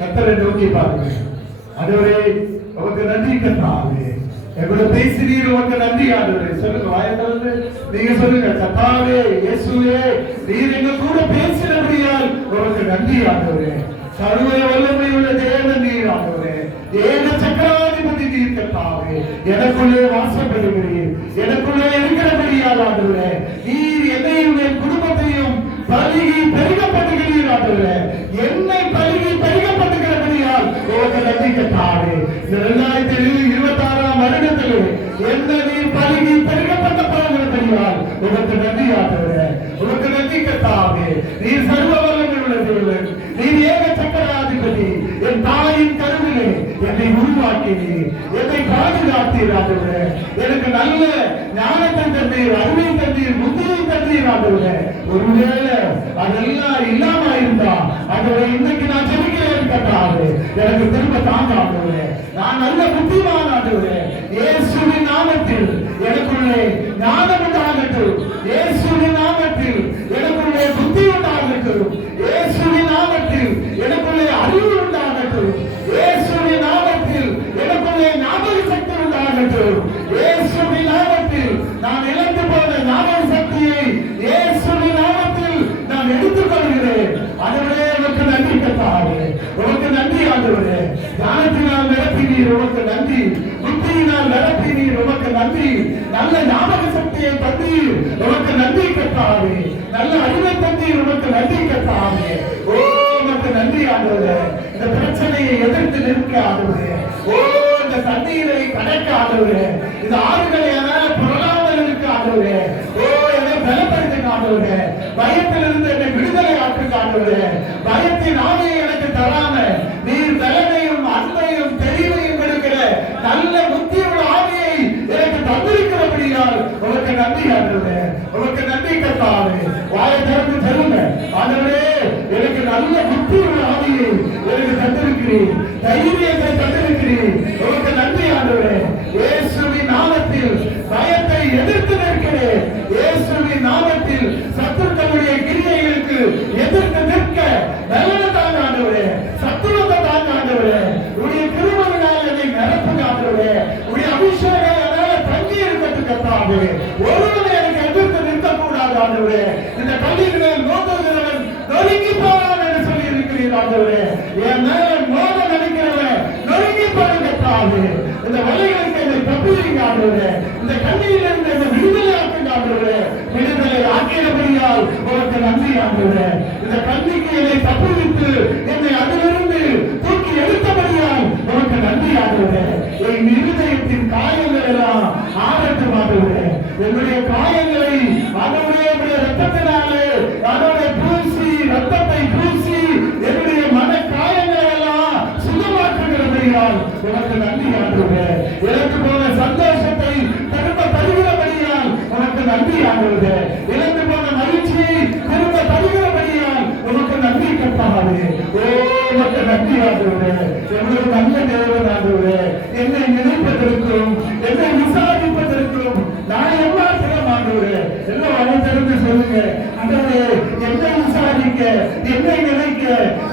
கர்த்தரை நோக்கி பாருங்க. ஆண்டவரே உமக்கு நன்றி கர்த்தாவே, எங்களோட பேசினீர் உமக்கு நன்றி ஆண்டவரே. சொல்லுங்க, வாயத்திலிருந்து நீங்க சொல்லுங்க, கர்த்தாவே இயேசுவே நீர் எங்க கூட பேசினபடியால் உமக்கு நன்றி ஆண்டவரே. சர்வ வல்லமையுள்ள தேவன் நீர் ஆண்டவரே, ஏக சக்கராதிபதி நீர் கர்த்தாவே, எனக்குள்ளே வாசப்படுகிறீர், எனக்குள்ளே இருக்கிறபடியால் ஆண்டவரே நீர் என்னையும் என் குடும்பத்தையும் பலுகி பெருகப்படுகிறீர் ஆண்டவரே. என்னை பலுகி பெருகப்படுகிறபடியால் உமக்கு நன்றி கர்த்தாவே. 2026ஆம் வருடத்திலே என்ன நீர் பலுகி பெருகப்பட்டபடியால் உமக்கு நன்றி ஆண்டவரே. உமக்கு நன்றி கர்த்தாவே. நீர் சர்வ வல்லமையுள்ள தேவன், நீர் ஏக சக்கராதிபதி. என் தாயின் கருவிலே என்னை உருவாக்கினீர், என்னை பாதுகாத்தீர் ஆண்டவரே. எனக்கு நல்ல ஞானத்தை தந்தீர், அறிவை தந்தீர், புத்தியை தந்தீர் ஆண்டவரே. ஒருவேளை அதெல்லாம் இல்லாம இருந்தா ஆண்டவரே இன்னைக்கு நான் ஜெபிக்கிறேன் கர்த்தாவே, எனக்கு திரும்ப தாங்க ஆண்டவரே. நான் நல்ல புத்திமான் ஆண்டவரே. இயேசுவின் நாமத்தில் எனக்குள்ளே ஞானம் உண்டாகட்டும், இயேசுவின் நாமத்தில் எனக்குள்ளே புத்தி உண்டாகட்டும், இயேசுவின் நாமத்தில் எனக்குள்ளே அறிவு உண்டாகட்டும், இயேசுவின் நாமத்தில் எனக்குள்ளே ஞாபக சக்தி உண்டாகட்டும், இயேசுவின் நாமத்தில் நான் இழந்து போன ஞாபக சக்தியை இயேசுவின் நாமத்தில் நான் எடுத்துக் கொள்கிறேன். ஆண்டவரே உமக்கு நன்றி கர்த்தாவே, உமக்கு நன்றி ஆண்டவரே. ஞானத்தினால் நிரப்பினீர், உமக்கு நன்றி. புத்தியினால் நிரப்பினீர், உமக்கு நன்றி. நல்ல ஞாபக சக்தியை தந்தீர், உமக்கு நன்றி கர்த்தாவே. நல்ல அறிவை தந்தீர், உமக்கு நன்றி கர்த்தாவே. ஓ உமக்கு நன்றி ஆண்டவரே. இந்த பிரச்சனையை எதிர்த்து நிற்க ஆண்டவரே. ஓ இந்த தண்ணீரை கடக்க ஆண்டவரே. இந்த ஆறுகளை என்னால புரளாமல் இருக்க ஆண்டவரே. ஓ என்னை பலப்படுத்த ஆண்டவரே. பயத்திலிருந்து என்னை விடுதலை ஆற்றுக்க ஆண்டவரே. பயத்தின் ஆணையை எனக்கு தராம நீர் பலனையும் அன்பையும் தெளிவையும் கொடுக்கிற நல்ல புத்தியோட ஆணையை எனக்கு தந்திருக்கிறபடியால் உனக்கு நன்றி ஆண்டவரே. உனக்கு நன்றி கர்த்தாவே. வாயை திறந்து சொல்லுங்க, ஆண்டவரே எனக்கு நல்ல புத்தியோட ஆணையை எனக்கு தந்திருக்கிறீர், தைரியத்தை தந்திருக்கிறீர், உனக்கு நன்றி ஆண்டவரே. இயேசுவின் நாமத்தில் பயத்தை எதிர்த்து நிற்கிறேன். இயேசுவின் நாமத்தில் சத்துருக்களுடைய கிரியைகளுக்கு எதிர்த்து நிற்க நல்லதை தாங்க ஆண்டவரே. சத்துருவத்தை தாங்க ஆண்டவரே. உடைய கிருபையினால் என்னை நிரப்புங்க ஆண்டவரே. உடைய அபிஷேகம் என்னால தங்கி இருக்கட்டு கர்த்தாவே. ஒருவனை எனக்கு எதிர்த்து நிற்கக்கூடாது ஆண்டவரே. இந்த கல்லிகளை நோக்குகிறவன் நொறுங்கி போவான் என்று சொல்லி இருக்கிறீர் ஆண்டவரே. என் மேல மோத நினைக்கிறவன் நொறுங்கி போன கர்த்தாவே. இந்த வலைகளுக்கு என்னை தப்புவீங்க ஆண்டவரே. இந்த கண்ணியிலிருந்து என்னை விடுதலை ஆக்குங்க ஆண்டவரே. விடுதலை ஆக்கியபடியால் உனக்கு நன்றி ஆண்டவரே. இந்த கண்ணிக்கு என்னை தப்புவித்து என்னை அதிலிருந்து தூக்கி எடுத்தபடியால் உனக்கு நன்றி ஆண்டவரே. என் இருதயத்தின் காயங்கள் எல்லாம் ஆரட்டும் ஆண்டவரே. என்னுடைய காயங்களை அதனுடைய ரத்தத்தினாலே அதனுடைய பூசி ரத்தத்தை பூசி என்னுடைய மன காயங்களை எல்லாம் சுகமாக்குகிறபடியால் உனக்கு நன்றி ஆண்டவரே. எனக்கு போன சந்தோஷத்தை திரும்ப தருகிறபடியால் உனக்கு நன்றி ஆண்டவரே. இழந்து போன மகிழ்ச்சியை திரும்ப தருகிறபடியால் உனக்கு நன்றி கர்த்தாவே. ஓ உனக்கு நன்றி ஆண்டவரே. எவ்வளவு நல்ல தேவன் ஆண்டவரே. என்னை நினைப்பதற்கும் என்னை விசாரிப்பதற்கும் நான் எவ்வாறு ஆண்டவரே. எல்லாம் அனைத்திருந்து சொல்லுங்க, ஆண்டவரே என்னை விசாரிக்க என்னை நினைக்க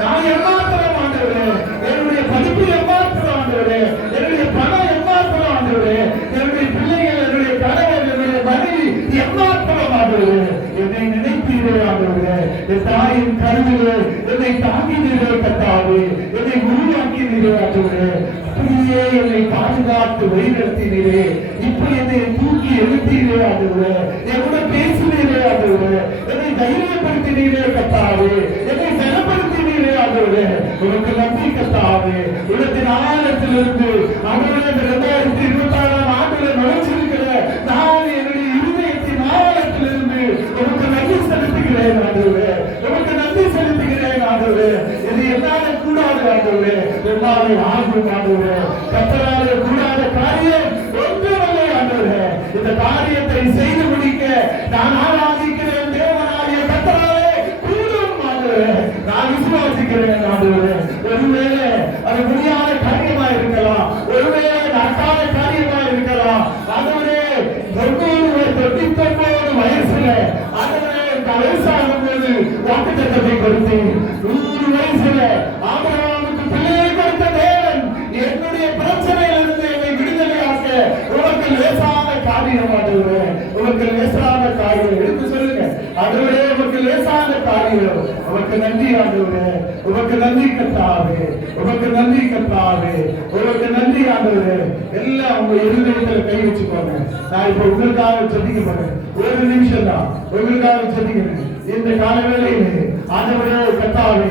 நான் எவ்வாறு ஆண்டவரே. என்னுடைய படிப்பு எவ்வாறு ஆண்டவரே. என்னுடைய பணம் எவ்வாறு ஆண்டவரே. என்னுடைய பிள்ளைகள், என்னுடைய கணவர், என்னுடைய மனைவி எவ்வாறு ஆண்டவரே. என்னை நினைப்பீரே ஆண்டவரே. என் தாயின் கருவிலே என்னை தாங்கினீரே கர்த்தாவே. என்னை உருவாக்கினீரே ஆண்டவரே. அப்படியே என்னை பாதுகாத்து வழிநடத்தினீரே. இப்ப என்னை தூக்கி எழுத்தீரே ஆண்டவரே. என்னோட பேசினீரே ஆண்டவரே. என்னை தைரியப்படுத்தினீரே கர்த்தாவே. என்னை பலப்படுத்தினீரே ஆண்டவரே. உனக்கு நன்றி கர்த்தாவே. உலகத்தின் ஆழத்திலிருந்து ஆண்டவரே 2026ஆம் ஆண்டுல நுழைச்சிருக்கிற நான் என்னுடைய இருதயத்தின் ஆழத்திலிருந்து உனக்கு நன்றி செலுத்துகிறேன் ஆண்டவரே. உனக்கு நன்றி செலுத்துகிறேன் ஆண்டவரே. இது என்னால கூடாது ஆண்டவரே. என்னாலே ஆகும் ஆண்டவரே. கர்த்தராலே கூடாத காரியம் ஒன்றுமில்லை ஆண்டவரே. இந்த காரியத்தை செய்து முடிக்க நான் ஆராதிக்கிறேன் தேவனாகிய கர்த்தராலே கூடும் ஆண்டவரே. நான் விசுவாசிக்கிறேன் ஆண்டவரே. ஒருவேளை அது முடியாத காரியமா இருக்கலாம், ஒருவேளை நடக்காத காரியமா இருக்கலாம் ஆண்டவரே. 99 வயசுல ஆண்டவரே வயசாகும் போது வாக்குத்தத்தத்தை கொடுத்தேன். 100 வயசுல ஆபிரகாமுக்கு காரியம் ஆண்டவரே, உமக்கு லேசான காரியம். எடுத்து சொல்லுங்க ஆண்டவரே, உமக்கு லேசான காரியம். உமக்கு நன்றி ஆண்டவரே, உமக்கு நன்றி கர்த்தாவே, உமக்கு நன்றி கர்த்தாவே, உமக்கு நன்றி ஆண்டவரே. எல்லாம் உங்க இருதயத்துல கை வச்சுக்கோங்க. நான் இப்ப உங்களுக்காக ஜெபிக்க போறேன். ஒரு நிமிஷம் தான் உங்களுக்காக ஜெபிக்கிறேன். இந்த காலவேளையிலே ஆண்டவரே கர்த்தாவே,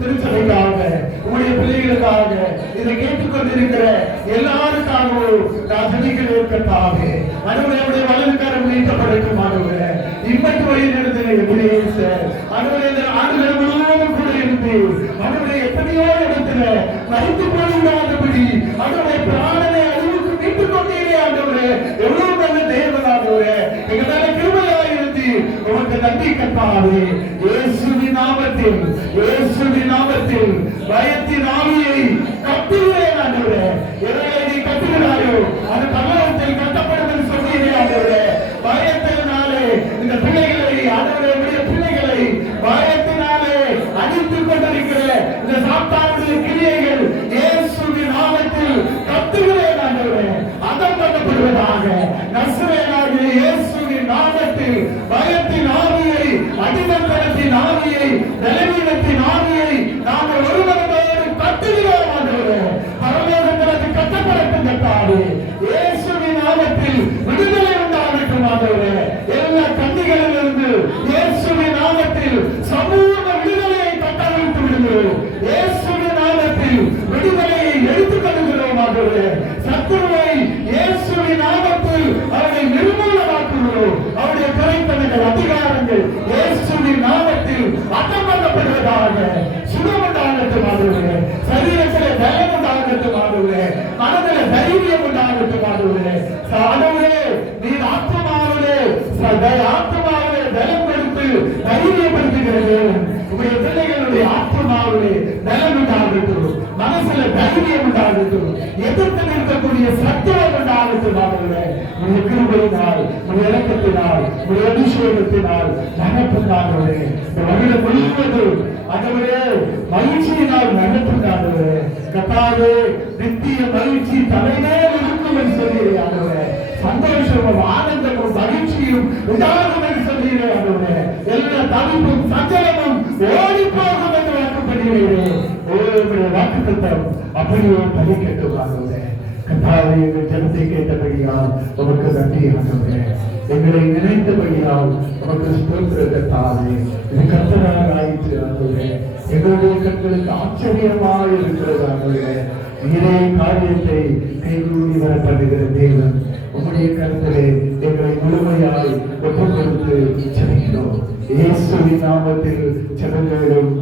திருச்சபைக்காக, உங்களுடைய பிள்ளைகளுக்காக, இதை கேட்டுக்கொண்டிருக்கிற எல்லாருக்காகவும் நான் ஜெபிக்கிறேன் கர்த்தாவே. ஆண்டவரே, வலதுக்காரம் நீட்டப்படட்டும் ஆண்டவரே. இம்மட்டு வழி நடத்தின ஆண்டவரே, ஆண்டுகள் முழுவதும் கூட இருந்து ஆண்டவரே எத்தனையோ இடத்துல மறித்து போய்விடாதபடி ஆண்டவரே பிராணனை அழிவுக்கு மீட்டுக் கொண்டீரே ஆண்டவரே. எவ்வளவு நல்ல தேவன் ஆண்டவரே, எங்க மேல கிருபையாயிருந்து உமக்கு நன்றி கர்த்தாவே. இயேசுவின் நாமத்தில், இயேசுவின் நாமத்தில் பயத்தின் ஆவியை கட்டுகிறேன் ஆண்டவரே. எதை நீ கட்டுகிறாயோ அது பரலோகத்தில் கட்டப்படும் என்று சொன்னீரே ஆண்டவரே. பயத்தினாலே இந்த பிள்ளைகளை ஆண்டவரே, உடைய பிள்ளைகளை பயத்தினாலே அழித்துக் கொண்டிருக்கிற இந்த சாத்தானுடைய கிரியைகள் இயேசுவின் நாமத்தில் கட்டுகிறேன் ஆண்டவரே. அதம் பண்ணப்படுவதாக. நசரேயனாகிய இயேசுவின் நாமத்தில் பயத்தின் ஆவியை, அடிமைத்தனத்தின் ஆவியை, பலவீனத்தின் ஆவியை நாங்கள் ஒருவரோடு கட்டுகிறோம் ஆண்டவரே. பரலோகத்தில் கட்டப்படட்டும் கர்த்தாவே. இயேசுவின் நாமத்தில் விடுதலை உண்டாகட்டும் ஆண்டவரே. எல்லா கண்ணிகளிலிருந்து இயேசுவின் நாமத்தில் சமூக விடுதலையை கட்டமைத்து விடுகிறோம். இயேசுவின் நாமத்தில் விடுதலையை எடுத்துக் கொள்கிறோம் ஆண்டவரே. சத்துருவை இயேசுவின் நாமத்தில் அவரை நிர்மூலமாக்குகிறோம். அவருடைய குறைத்தனங்கள், அதிகாரங்கள் இயேசுவின் நாமத்தில் அட்டம் பண்ணப்படுவதாக. சுகம் உண்டாகட்டும் ஆண்டவரே. சரீரத்திலே பலம் உண்டாகட்டும் ஆண்டவரே. மனதிலே தைரியம் உண்டாகட்டும் ஆண்டவரே. ஆண்டவரே, நீர் ஆத்மாவிலே ஆத்மாவிலே பலம் கொடுத்து தைரியப்படுத்துகிறது. உங்களுடைய பிள்ளைகளுடைய ஆத்மாவிலே பலம் உண்டாகட்டும், மனசுல தைரியம் உண்டாகட்டும், எதிர்த்து நிற்கக்கூடிய சத்துவம் உண்டாகட்டும் ஆண்டவரே. உங்களுடைய கிருபையினால், உங்களுடைய இரக்கத்தினால், உங்களுடைய அபிஷேகத்தினால் நகர்த்துகிறார்களே. இந்த வருடம் முழுவதும் ஆண்டவரே மகிழ்ச்சியினால் நகர்த்துகிறார்களே. கர்த்தாவே, நித்திய மகிழ்ச்சி தலைமேல் இருக்கும் என்று சொல்கிறேன் ஆண்டவரே. சந்தோஷமும் ஆனந்தமும் மகிழ்ச்சியும் உண்டாகும் என்று சொல்கிறேன் ஆண்டவரே. எல்லா தவிப்பும் சஞ்சலமும் ஓடி போகும் என்று வாக்குப்படுகிறேன். உங்களுடைய வாக்குத்தத்தம் அப்படியே பலிக்கட்டும் ஆண்டவரே. கர்த்தாவே, எங்கள் ஜெபத்தை கேட்டபடியால் உமக்கு நன்றி ஆண்டவரே. எங்களை நினைத்தபடியால் உமக்கு ஸ்தோத்திரம் கர்த்தாவே. இது கர்த்தராக ஆயிற்று ஆண்டவரே. எங்களுடைய கண்களுக்கு ஆச்சரியமாக இருக்கிறது ஆண்டவரே. இதே காரியத்தை கைகூடி வர பண்ணுகிற தேவன், உம்முடைய கருத்திலே எங்களை முழுமையாய் ஒப்புக் கொடுத்து செல்கிறோம். இயேசுவின் நாமத்தில் செல்கிறோம்.